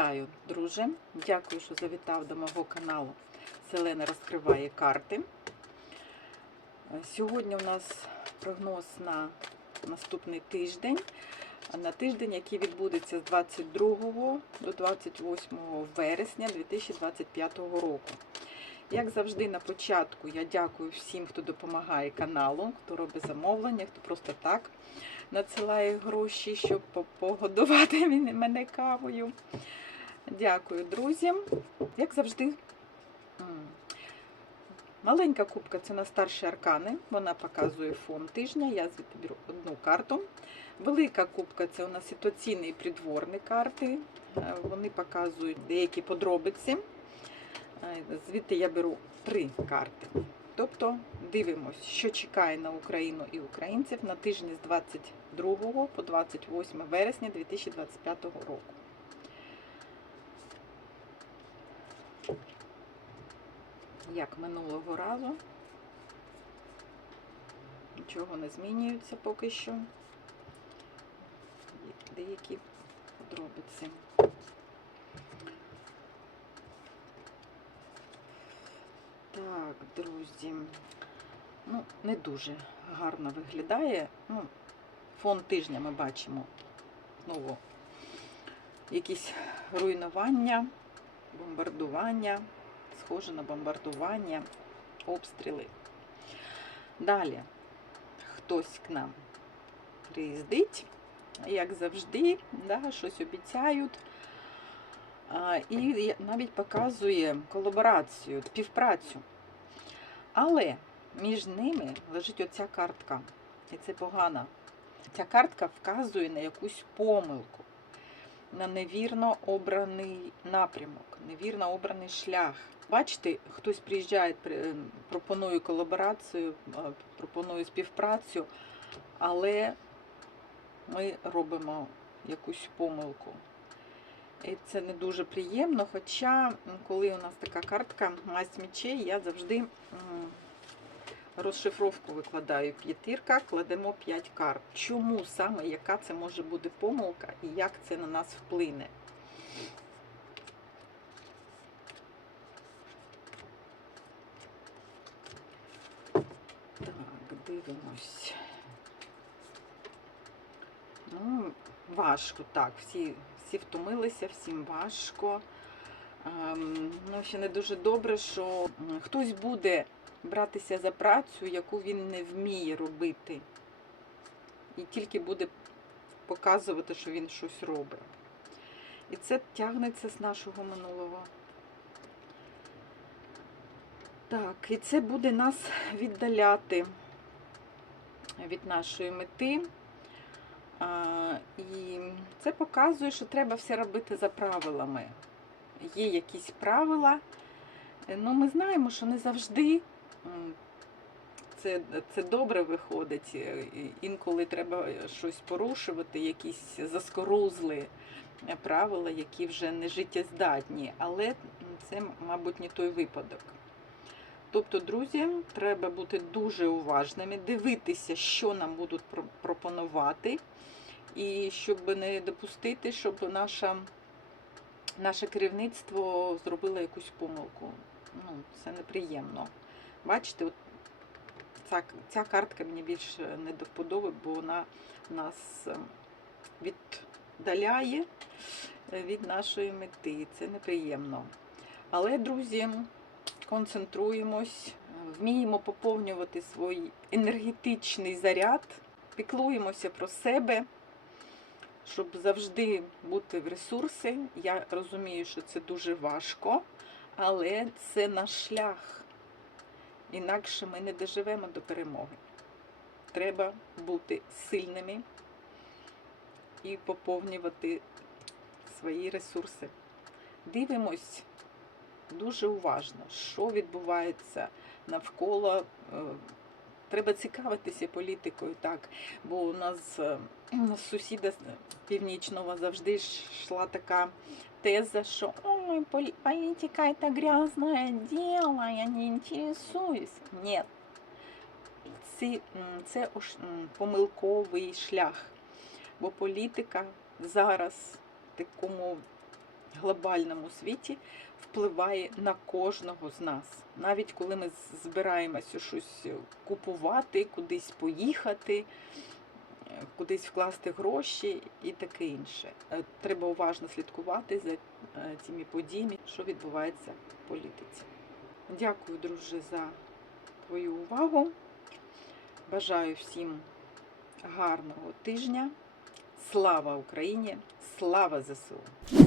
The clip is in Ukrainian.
Вітаю, друже! Дякую, що завітав до мого каналу Селена розкриває карти. Сьогодні у нас прогноз на наступний тиждень. На тиждень, який відбудеться з 22 до 28 вересня 2025 року. Як завжди, на початку я дякую всім, хто допомагає каналу, хто робить замовлення, хто просто так надсилає гроші, щоб погодувати мене кавою. Дякую, друзі. Як завжди, маленька кубка це на старші аркани. Вона показує фон тижня. Я звідти беру одну карту. Велика кубка це у нас ситуаційні і придворні карти. Е, Вони показують деякі подробиці. Е, Звідти я беру три карти. Тобто дивимось, що чекає на Україну і українців на тижні з 22 по 28 вересня 2025 року. Як минулого разу. Нічого не змінюється поки що. Деякі подробиці. Так, друзі. Ну, не дуже гарно виглядає. Ну, фон тижня ми бачимо знову якісь руйнування, бомбардування, схоже на бомбардування, обстріли. Далі хтось к нам приїздить, як завжди, да, щось обіцяють. І навіть показує колаборацію, співпрацю. Але між ними лежить оця картка. І це погано. Ця картка вказує на якусь помилку, на невірно обраний напрямок, невірно обраний шлях. Бачите, хтось приїжджає, при- пропонує колаборацію, а, пропонує співпрацю, але ми робимо якусь помилку. І це не дуже приємно. Хоча, коли у нас така картка масть мечей, я завжди розшифровку викладаю п'ятірка, кладемо 5 карт. Чому саме, яка це може бути помилка і як це на нас вплине? Так, дивимось. Ну, важко, так. Всі, всі втомилися, всім важко. Ем, ну, ще не дуже добре, що хтось буде братися за працю, яку він не вміє робити. І тільки буде показувати, що він щось робить. І це тягнеться з нашого минулого. Так, і це буде нас віддаляти від нашої мети. І це показує, що треба все робити за правилами. Є якісь правила. Е, Ну, ми знаємо, що не завжди це, це добре виходить. Е, Інколи треба щось порушувати, якісь заскорузли е, правила, які вже не життєздатні. Але це, мабуть, не той випадок. Тобто, друзі, треба бути дуже уважними, дивитися, що нам будуть пропонувати, і щоб не допустити, щоб наша, наше керівництво зробило якусь помилку. Ну, це неприємно. Бачите, от ця, ця картка мені більше не до вподоби, бо вона нас е, віддаляє е, від нашої мети. Це неприємно. Але, друзі, концентруємось, вміємо поповнювати свій енергетичний заряд, піклуємося про себе, щоб завжди бути в ресурсі. Я розумію, що це дуже важко, але це наш шлях. Інакше ми не доживемо до перемоги. Треба бути сильними і поповнювати свої ресурси. Дивимось дуже уважно, що відбувається навколо. Е, Треба цікавитися політикою, так, бо у нас е, з сусіда північного завжди йшла така теза, що ой, політика це грязне діло, я не інтересуюсь. Ні. Це, це помилковий шлях, бо політика зараз в такому глобальному світі впливає на кожного з нас. Навіть коли ми збираємося щось купувати, кудись поїхати, е, кудись вкласти гроші і таке інше. Е, Треба уважно слідкувати за е, цими подіями, що відбувається в політиці. Дякую, друже, за твою увагу. Бажаю всім гарного тижня. Слава Україні! Слава ЗСУ!